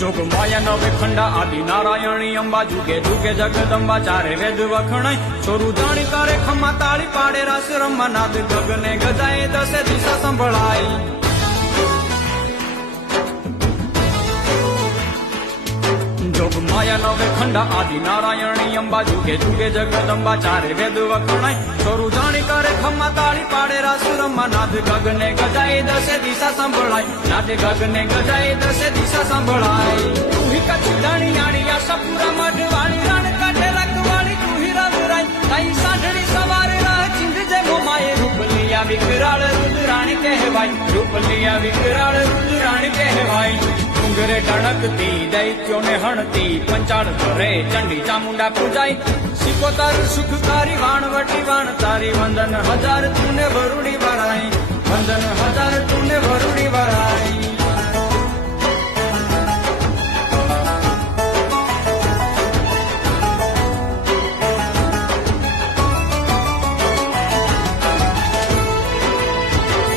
જોગ માયા નવે ખંડા આદિ નારાયણી અંબા જુગે જુગે જગદંબા ચારે વેદ વખણાય છોરું જાણી કરે ખમ્મા તાળી પાડે રાસ રમવા નાદ ગગને ગજાએ દસે દિશા સંભળાય જોગ માયા નવે ખંડા આદિ નારાયણી અંબા જુગે જુગે જગદંબા ચારે વેદ વખણાય છોરું જાણી કરે ખમ્મા તાળી પાડે રાસ રમવા નાદ ગગને ગજાએ દસે દિશા સંભળાય નાદ ગગને ગજાએ દસે દિશા સંભળાય તું હી કચ્છ જાણી આણી આશાપુરા મઢવાળી રણ કાઢે રખવાળી તું હી રવરાય તાઈ સાંઢળી સવારે રાહ ચીંધજે મોમાએ રૂપલિયા વિકરાળ રુદ્રાણી કહેવાય રૂપલિયા વિકરાળ રુદ્રાણી કહેવાય ડુંગરે ટણકતી દૈત્યોને હણતી પંચાળ કરે ચંડી ચામુંડા પૂજાય સિકોતર સુખકારી વાણવટી વાણ તારી વંદન હજાર તુને વરુડી વરાય વંદન